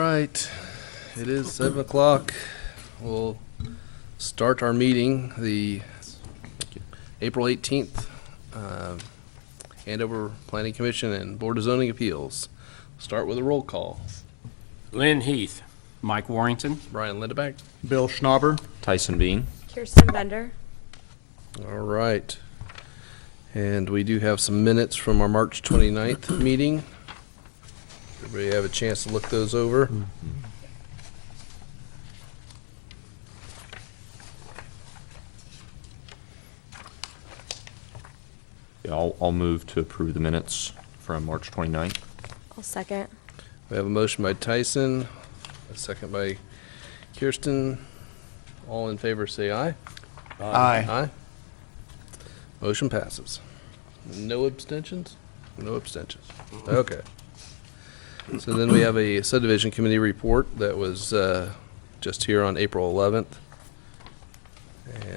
Right, it is 7 o'clock. We'll start our meeting, the April 18th, Andover Planning Commission and Board of Zoning Appeals. Start with a roll call. Lynn Heath. Mike Warrington. Brian Lindeback. Bill Schnauber. Tyson Bean. Kirsten Bender. All right. And we do have some minutes from our March 29th meeting. Everybody have a chance to look those over? Yeah, I'll move to approve the minutes from March 29th. I'll second. We have a motion by Tyson, a second by Kirsten. All in favor say aye. Aye. Aye. Motion passes. No abstentions? No abstentions. Okay. So then we have a subdivision committee report that was just here on April 11th.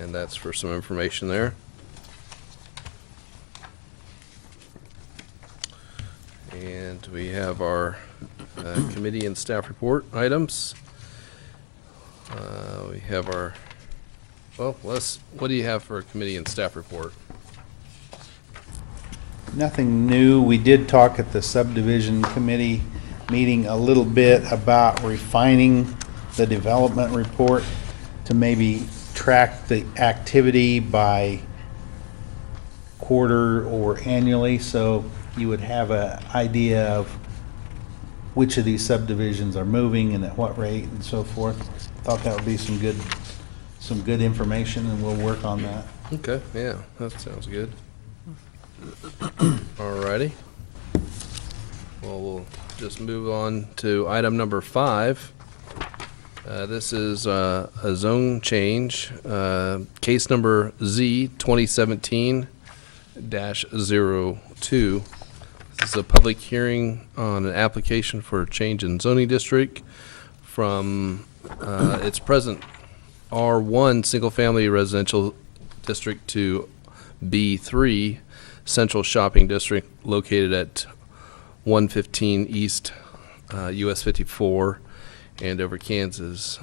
And that's for some information there. And we have our committee and staff report items. We have our, well, what do you have for a committee and staff report? Nothing new. We did talk at the subdivision committee meeting a little bit about refining the development report to maybe track the activity by quarter or annually, so you would have an idea of which of these subdivisions are moving and at what rate and so forth. Thought that would be some good information, and we'll work on that. Okay, yeah, that sounds good. Alrighty. Well, we'll just move on to item number 5. This is a zone change, case number Z 2017-02. This is a public hearing on an application for a change in zoning district from its present R1 single-family residential district to B3 Central Shopping District located at 115 East US 54, Andover, Kansas.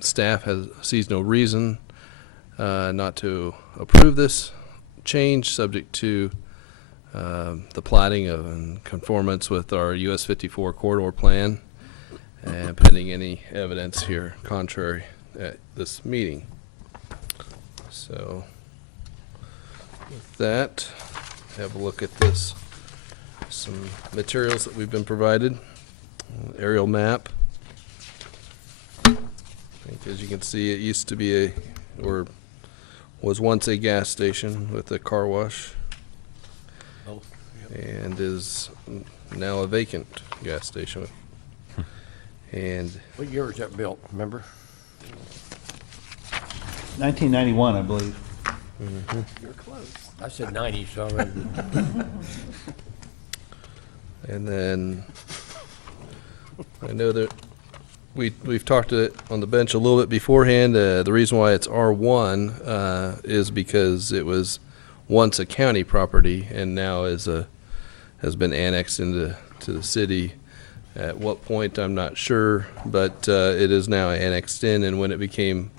Staff sees no reason not to approve this change, subject to the plating of in conformance with our US 54 corridor plan, and pending any evidence here contrary at this meeting. So with that, have a look at this. Some materials that we've been provided. Aerial map. I think, as you can see, it used to be or was once a gas station with a car wash. Oh, And is now a vacant gas station. And what year was that built, remember? 1991, I believe. You're close. I said 90, so and then I know that we've talked to it on the bench a little bit beforehand. The reason why it's R1 is because it was once a county property and now has been annexed into the city. At what point, I'm not sure, but it is now annexed in, and when it became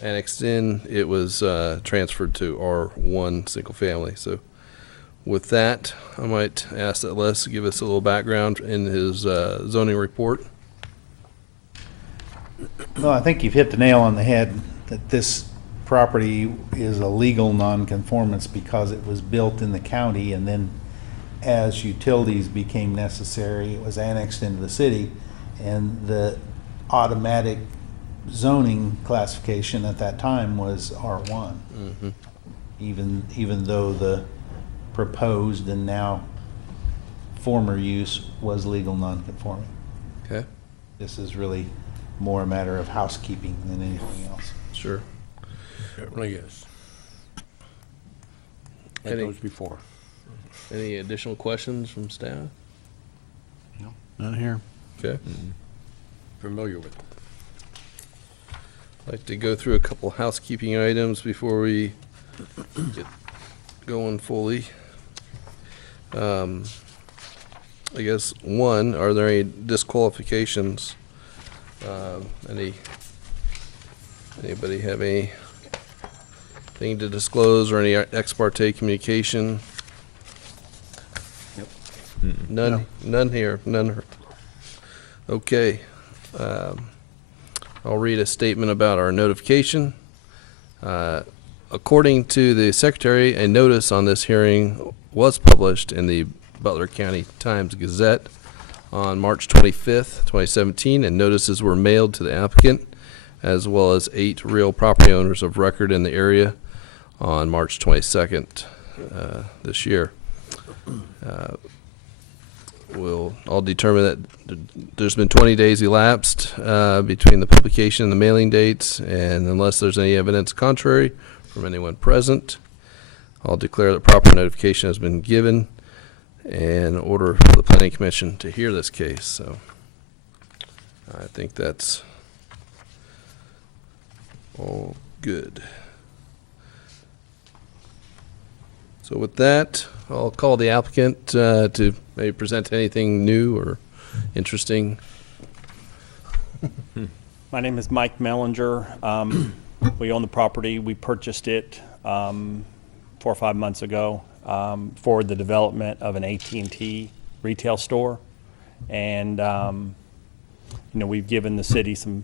annexed in, it was transferred to R1 single family. So with that, I might ask that Les give us a little background in his zoning report. Well, I think you've hit the nail on the head that this property is a legal nonconformance because it was built in the county, and then as utilities became necessary, it was annexed into the city, and the automatic zoning classification at that time was R1. Mm-hmm. Even though the proposed and now former use was legal nonconforming. Okay, This is really more a matter of housekeeping than anything else. sure. it really is. That Any- goes before. Any additional questions from staff? Not here. Okay. Familiar with it. I'd like to go through a couple housekeeping items before we get going fully. I guess, one, are there any disqualifications Anybody have anything to disclose or any ex parte communication? None, none here, none heard. Okay. I'll read a statement about our notification. According to the secretary, a notice on this hearing was published in the Butler County Times-Gazette on March 25th, 2017, and notices were mailed to the applicant as well as 8 real property owners of record in the area on March 22nd this year. I'll determine that there's been 20 days elapsed between the publication and the mailing dates, and unless there's any evidence contrary from anyone present, I'll declare that proper notification has been given and order for the Planning Commission to hear this case. So I think that's all good. So with that, I'll call the applicant to maybe present anything new or interesting. My name is Mike Mellinger. We own the property. We purchased it 4 or 5 months ago for the development of an AT&T retail store. And, we've given the city some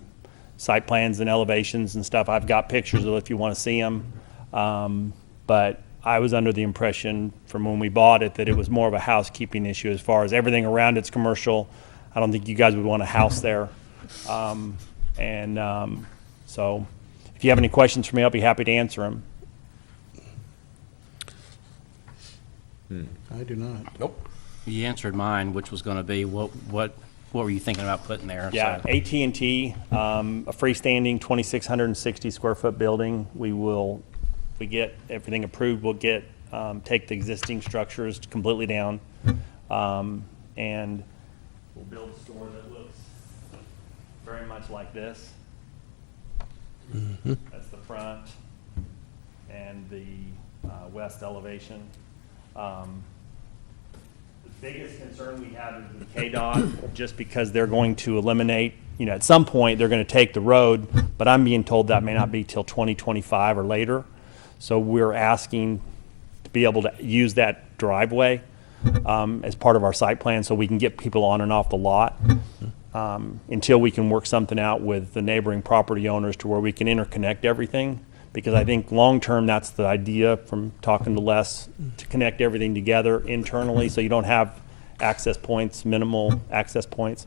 site plans and elevations and stuff. I've got pictures of it if you want to see them. But I was under the impression from when we bought it that it was more of a housekeeping issue as far as everything around it's commercial. I don't think you guys would want a house there. So if you have any questions for me, I'll be happy to answer them. I do not. Nope. You answered mine, which was going to be what were you thinking about putting there? Yeah, So- AT&T, a freestanding 2,660 square foot building. If we get everything approved, we'll take the existing structures completely down. And we'll build a store that looks very much like this. That's the front and the west elevation. The biggest concern we have is with KDOT, just because they're going to eliminate, at some point, they're going to take the road, but I'm being told that may not be till 2025 or later. So we're asking to be able to use that driveway as part of our site plan so we can get people on and off the lot until we can work something out with the neighboring property owners to where we can interconnect everything. Because I think long-term, that's the idea from talking to Les, to connect everything together internally so you don't have access points, minimal access points,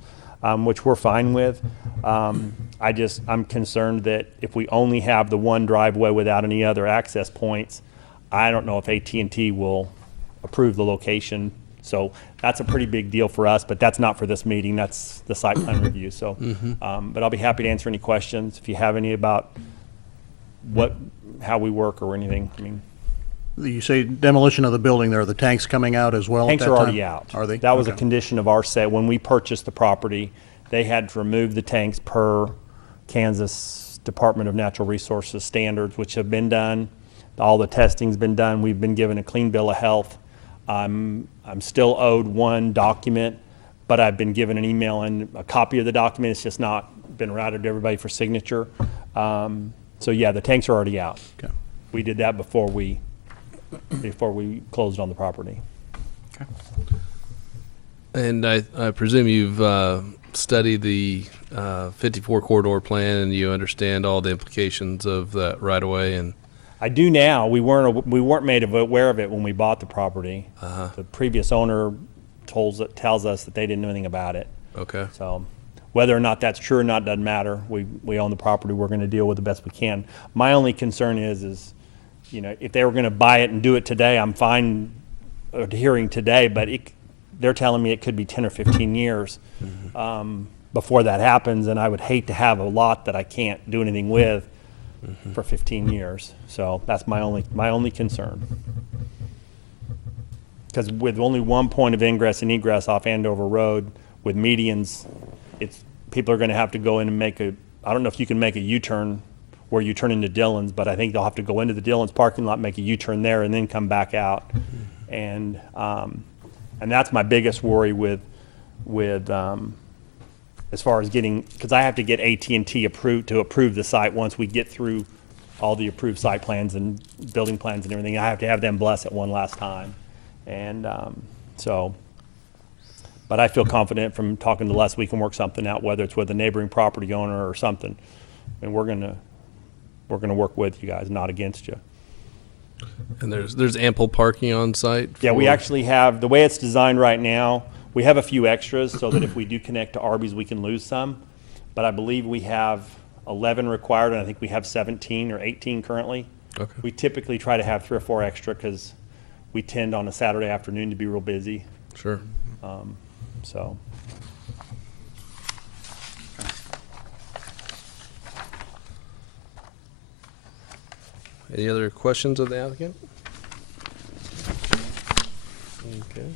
which we're fine with. I'm concerned that if we only have the one driveway without any other access points, I don't know if AT&T will approve the location. So that's a pretty big deal for us, but that's not for this meeting. That's the site plan review. So, but I'll be happy to answer any questions if you have any about how we work or anything. I mean, You say demolition of the building there, are the tanks coming out as well at tanks that are time? already out. Are they? That was a Okay. condition of our set. When we purchased the property, they had to remove the tanks per Kansas Department of Natural Resources standards, which have been done. All the testing's been done. We've been given a clean bill of health. I'm still owed one document, but I've been given an email and a copy of the document. It's just not been routed to everybody for signature. So yeah, the tanks are already out. Okay. We did that before we closed on the property. And I presume you've studied the 54 corridor plan and you understand all the implications of that right away. And I do now. We weren't made aware of it when we bought the property. The previous owner tells us that they didn't know anything about it. okay, So whether or not that's true or not doesn't matter. We own the property. We're going to deal with the best we can. My only concern is if they were going to buy it and do it today, I'm fine adhering today, but they're telling me it could be 10 or 15 years before that happens, and I would hate to have a lot that I can't do anything with for 15 years. So that's my only concern. Because with only one point of ingress and egress off Andover Road with medians, people are going to have to go in and I don't know if you can make a U-turn where you turn into Dillon's, but I think they'll have to go into the Dillon's parking lot, make a U-turn there, and then come back out. And that's my biggest worry with as far as getting, because I have to get AT&T approved to approve the site once we get through all the approved site plans and building plans and everything. I have to have them bless it one last time. And but I feel confident from talking to Les, we can work something out, whether it's with a neighboring property owner or something. And we're gonna work with you guys, not against you. And there's ample parking on site? Yeah, we for- actually have, the way it's designed right now, we have a few extras so that if we do connect to Arby's, we can lose some. But I believe we have 11 required, and I think we have 17 or 18 currently. Okay. We typically try to have 3 or 4 extra because we tend on a Saturday afternoon to be real busy. Sure. So, Any other questions of the applicant? Okay.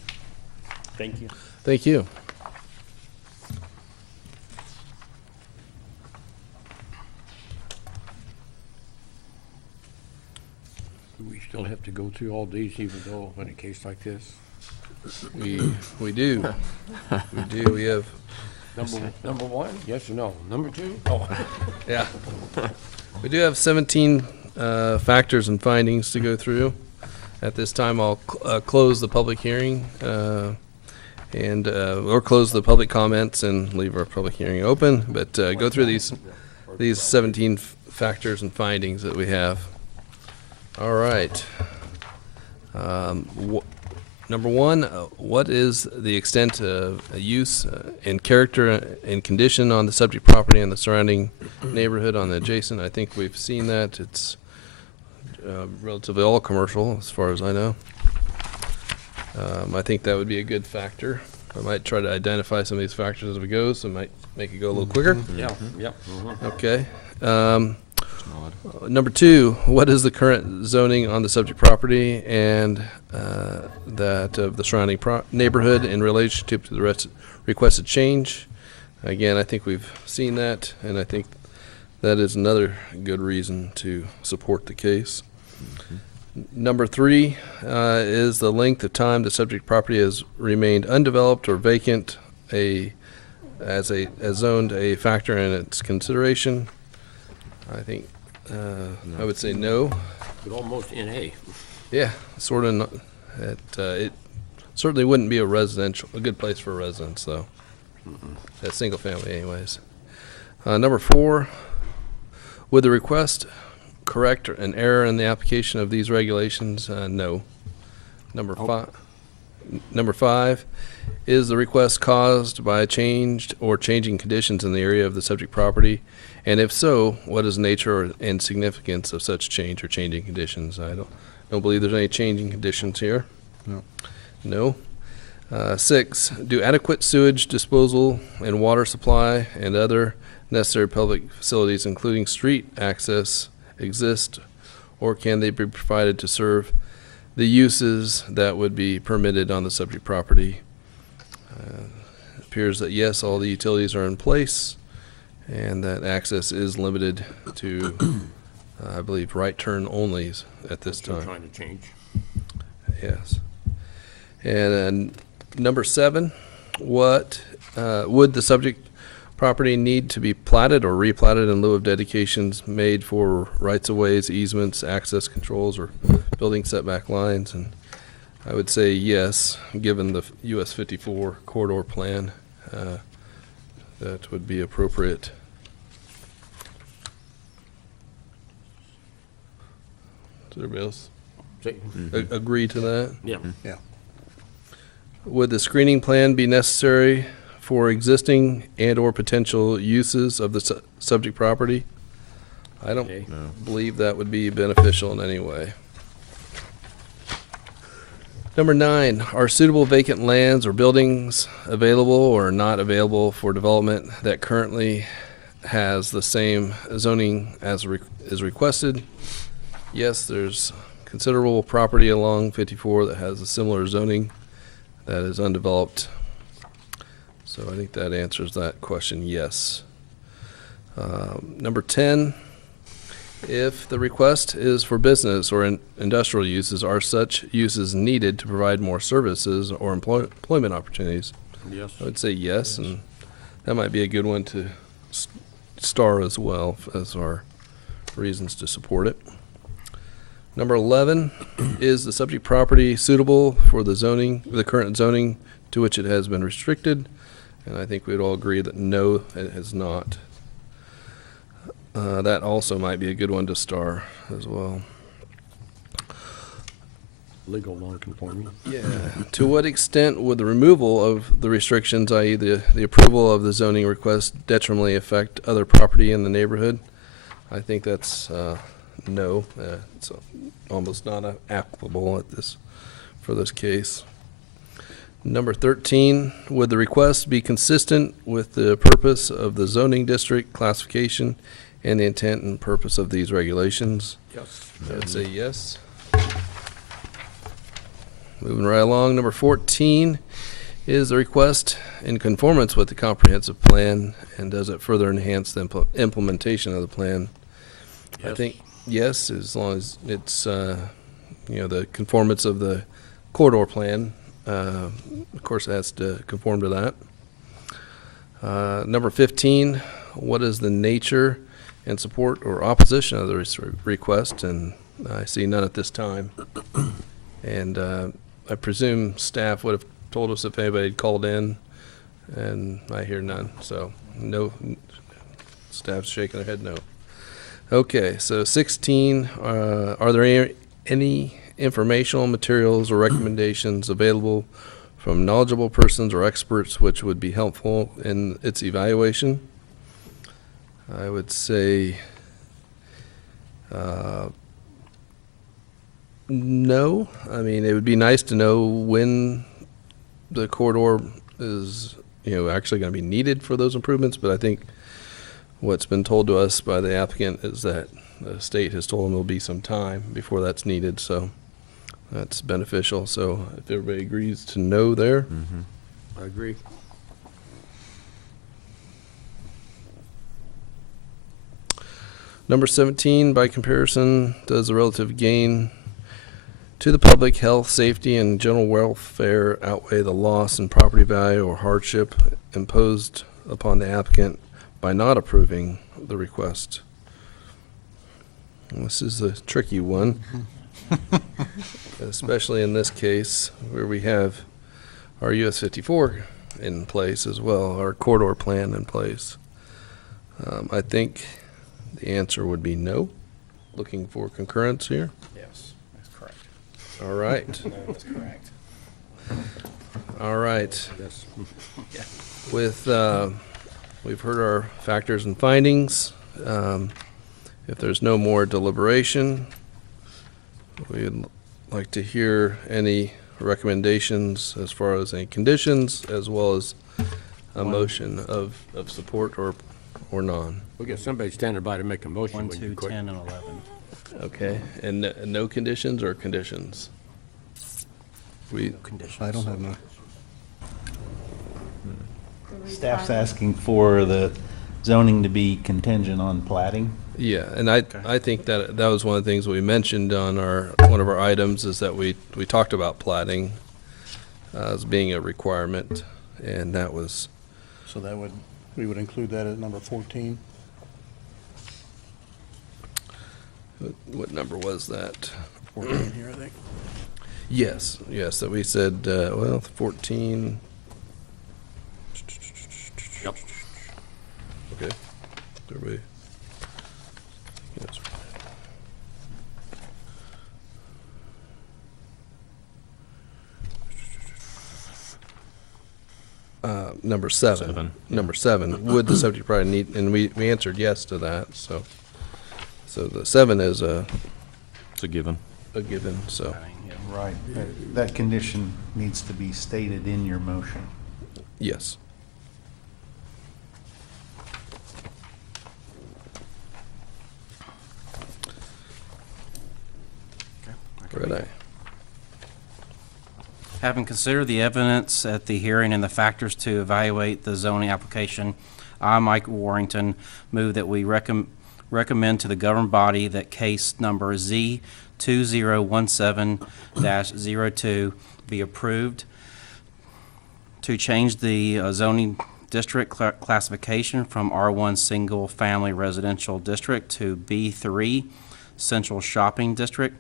thank you. Thank you. Do we still have to go through all these even though in a case like this? We do. We do. We have, Number one, yes or no? Number two? Oh, yeah. We do have 17 factors and findings to go through. At this time, I'll close the public hearing or close the public comments and leave our public hearing open, but go through these 17 factors and findings that we have. All right. Number one, what is the extent of use and character and condition on the subject property and the surrounding neighborhood on the adjacent? I think we've seen that. It's relatively all commercial, as far as I know. I think that would be a good factor. I might try to identify some of these factors as we go, so it might make it go a little quicker. yeah, yeah. Okay. Number two, what is the current zoning on the subject property and that of the surrounding neighborhood in relationship to the requested change? Again, I think we've seen that, and I think that is another good reason to support the case. Number three is the length of time the subject property has remained undeveloped or vacant as zoned a factor in its consideration. I think I would say no. But almost NA. Yeah, sort of. It certainly wouldn't be a good place for residents, though. That's single family, anyways. Number four, would the request correct an error in the application of these regulations? No. Number five, is the request caused by a changed or changing conditions in the area of the subject property? And if so, what is the nature and significance of such change or changing conditions? I don't believe there's any changing conditions here. No. 6, do adequate sewage disposal and water supply and other necessary public facilities, including street access, exist, or can they be provided to serve the uses that would be permitted on the subject property? It appears that yes, all the utilities are in place, and that access is limited to, I believe, right turn onlys at this Still time. trying to change. Yes. And then number 7, what would the subject property need to be platted or replatted in lieu of dedications made for rights-of-ways, easements, access controls, or building setback lines? And I would say yes, given the US 54 corridor plan. That would be appropriate. Does everybody else Say- agree to that? Yeah. Yeah. Would the screening plan be necessary for existing and/or potential uses of the subject property? I don't Okay. believe that would be beneficial in any way. Number 9, are suitable vacant lands or buildings available or not available for development that currently has the same zoning as is requested? Yes, there's considerable property along 54 that has a similar zoning that is undeveloped. So I think that answers that question, yes. Number 10, if the request is for business or industrial uses, are such uses needed to provide more services or employment opportunities? Yes. I would say yes, and that might be a good one to star as well as our reasons to support it. Number 11, is the subject property suitable for the zoning, the current zoning to which it has been restricted? And I think we'd all agree that no, it has not. That also might be a good one to star as well. Legal non-conforming. Yeah. To what extent would the removal of the restrictions, i.e. the approval of the zoning request, detrimentally affect other property in the neighborhood? I think that's no. It's almost not applicable for this case. Number 13, would the request be consistent with the purpose of the zoning district classification and the intent and purpose of these regulations? Yes. I would say yes. Moving right along, number 14, is the request in conformance with the comprehensive plan, and does it further enhance the implementation of the plan? I Yes. think yes, as long as it's, the conformance of the corridor plan. Of course, it has to conform to that. Number 15, what is the nature and support or opposition of the request? And I see none at this time. And I presume staff would have told us if anybody had called in, and I hear none. So no, staff's shaking their head no. Okay, so 16, are there any informational materials or recommendations available from knowledgeable persons or experts which would be helpful in its evaluation? I would say no. I mean, it would be nice to know when the corridor is, actually going to be needed for those improvements, but I think what's been told to us by the applicant is that the state has told them there'll be some time before that's needed, so that's beneficial. So if everybody agrees to no there. I agree. Number 17, by comparison, does the relative gain to the public health, safety, and general welfare outweigh the loss in property value or hardship imposed upon the applicant by not approving the request? This is a tricky one, especially in this case where we have our US 54 in place as well, our corridor plan in place. I think the answer would be no. Looking for concurrence here. Yes, that's correct. All right. No, that's correct. All right. Yes. With, we've heard our factors and findings. If there's no more deliberation, we'd like to hear any recommendations as far as any conditions, as well as a motion of support or none. We got somebody standing by to make a motion. 1, when 2, you quit. 10, and 11. Okay, and no conditions or conditions? We, Conditions. I don't have no. Staff's asking for the zoning to be contingent on plating. yeah, and I think that was one of the things we mentioned on one of our items, is that we talked about plating as being a requirement, and that was, So we would include that at number 14? what number was that? 14 here, I think. Yes, that we said, 14. Yep. Okay. Everybody. Yes. Number 7. 7. Number 7, would the subject property need, and we answered yes to that, so the 7 is a It's a given. given, so, Right. That condition needs to be stated in your motion. yes. Red eye. Having considered the evidence at the hearing and the factors to evaluate the zoning application, I, Mike Warrington, move that we recommend to the governing body that case number Z 2017-02 be approved to change the zoning district classification from R1 Single Family Residential District to B3 Central Shopping District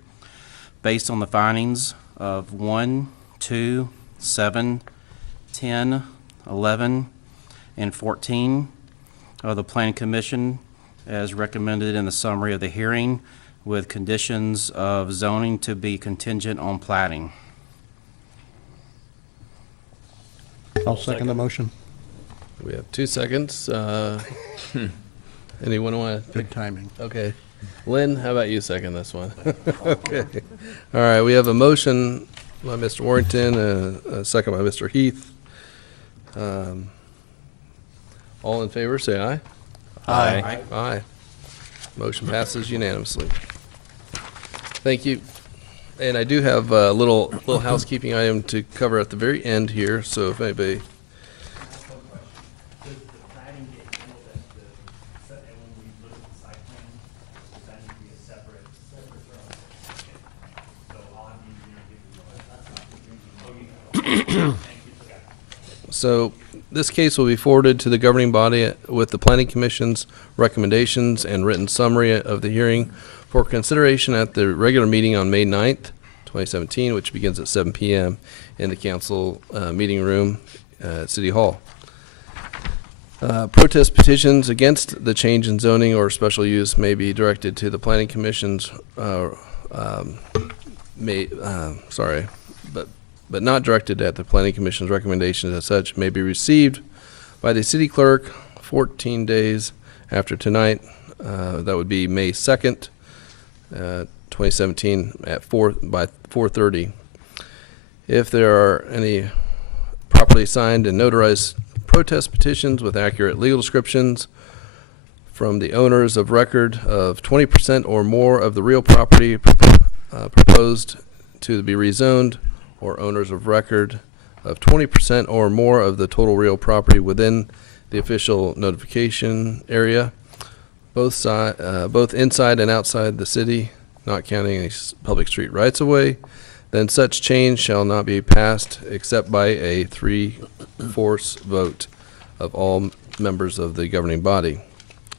based on the findings of 1, 2, 7, 10, 11, and 14 of the Planning Commission as recommended in the summary of the hearing, with conditions of zoning to be contingent on plating. I'll second the motion. We have 2 seconds. Anyone want to? Good timing. Okay. Lynn, how about you second this one? Okay. All right, we have a motion by Mr. Warrington, a second by Mr. Heath. All in favor, say aye. Aye. Aye. Motion passes unanimously. Thank you. And I do have a little housekeeping item to cover at the very end here, so if anybody, Does the planning get handled at the, when we look at the site plan, does that need to be a separate? So I'll have the engineer give you. Thank you. Okay. so this case will be forwarded to the governing body with the planning commission's recommendations and written summary of the hearing for consideration at the regular meeting on May 9th, 2017, which begins at 7 p.m. in the council meeting room at City Hall. Protest petitions against the change in zoning or special use may be directed to the planning commission's but not directed at the planning commission's recommendations as such, may be received by the city clerk 14 days after tonight. That would be May 2nd, 2017 by 4:30. If there are any properly signed and notarized protest petitions with accurate legal descriptions from the owners of record of 20% or more of the real property proposed to be rezoned, or owners of record of 20% or more of the total real property within the official notification area, both inside and outside the city, not counting any public street rights of way, then such change shall not be passed except by a 3/4 vote of all members of the governing body.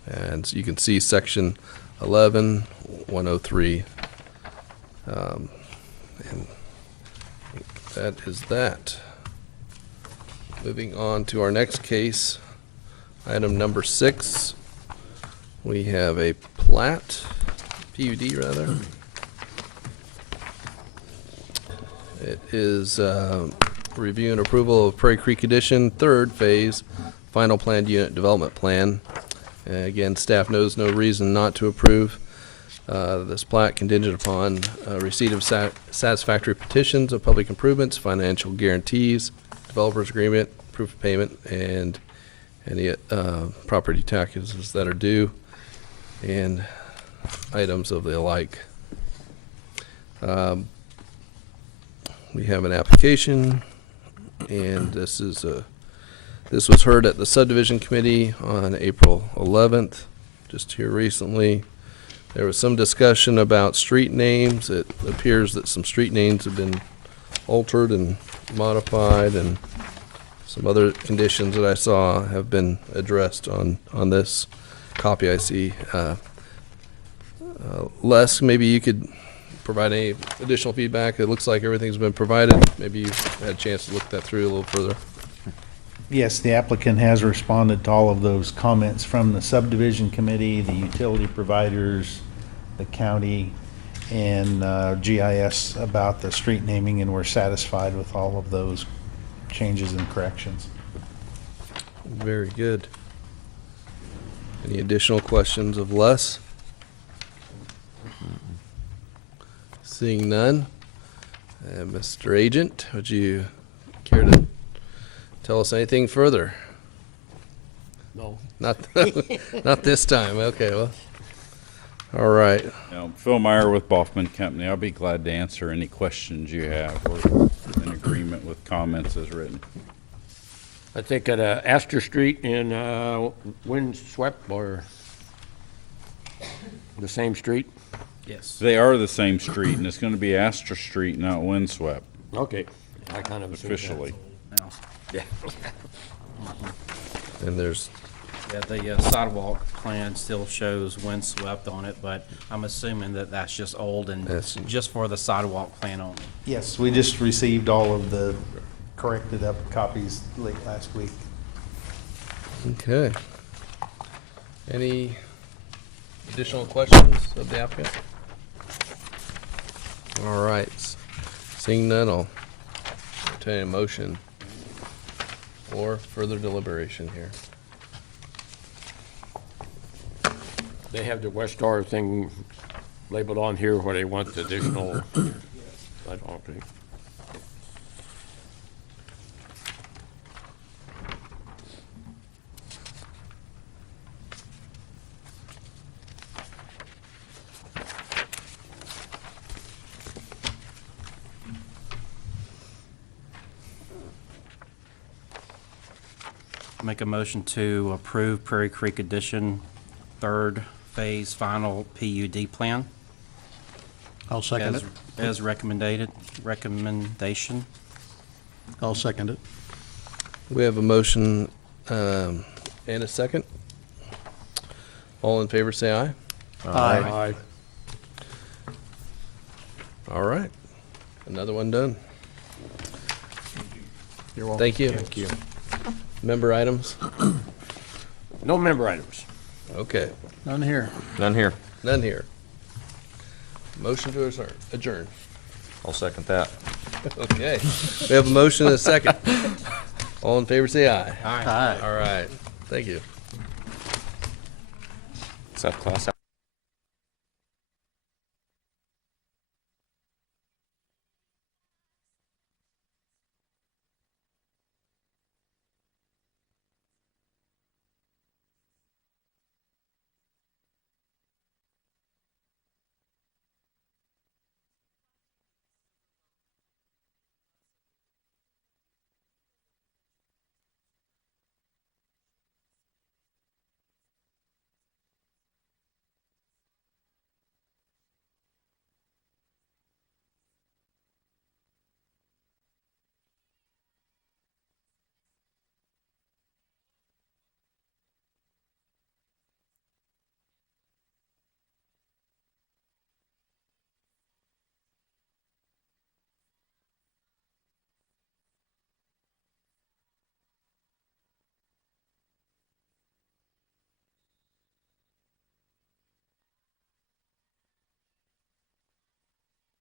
And so you can see section 11-103. And that is that. Moving on to our next case, item number 6. We have a plat, PUD rather. It is review and approval of Prairie Creek Addition, 3rd phase, final planned unit development plan. Again, staff knows no reason not to approve this plat contingent upon receipt of satisfactory petitions of public improvements, financial guarantees, developers agreement, proof of payment, and any property taxes that are due, and items of the alike. We have an application, and this was heard at the subdivision committee on April 11th, just here recently. There was some discussion about street names. It appears that some street names have been altered and modified, and some other conditions that I saw have been addressed on this copy I see. Les, maybe you could provide any additional feedback. It looks like everything's been provided. Maybe you've had a chance to look that through a little further. Yes, the applicant has responded to all of those comments from the subdivision committee, the utility providers, the county, and GIS about the street naming, and we're satisfied with all of those changes and corrections. Very good. Any additional questions of Les? Seeing none. Mr. Agent, would you care to tell us anything further? No. Not, not this time. Okay, well, all right. Phil Meyer with Boffman Company. I'll be glad to answer any questions you have. We're in agreement with comments as written. I think at Astor Street in Windswept, or the same street? Yes. They are the same street, and it's going to be Astor Street, not Windswept, Okay. I kind of assumed that. officially. Yeah. And there's, Yeah, the sidewalk plan still shows windswept on it, but I'm assuming that that's just old and That's- just for the sidewalk plan only. Yes, we just received all of the corrected up copies late last week. okay. Any additional questions of the applicant? All right. Seeing none, I'll entertain a motion or further deliberation here. They have the West Star thing labeled on here where they want the additional, I don't think. Make a motion to approve Prairie Creek Addition third phase final PUD plan I'll second as, it. as recommendation. I'll second it. We have a motion and a second. All in favor, say aye. Aye. All right. Another one done. You're welcome. Thank you. Thank you. Member items? No member items. Okay. None here. None here. None here. Motion to adjourn. I'll second that. Okay. We have a motion and a second. All in favor, say aye. Aye. All right. Thank you. Is that class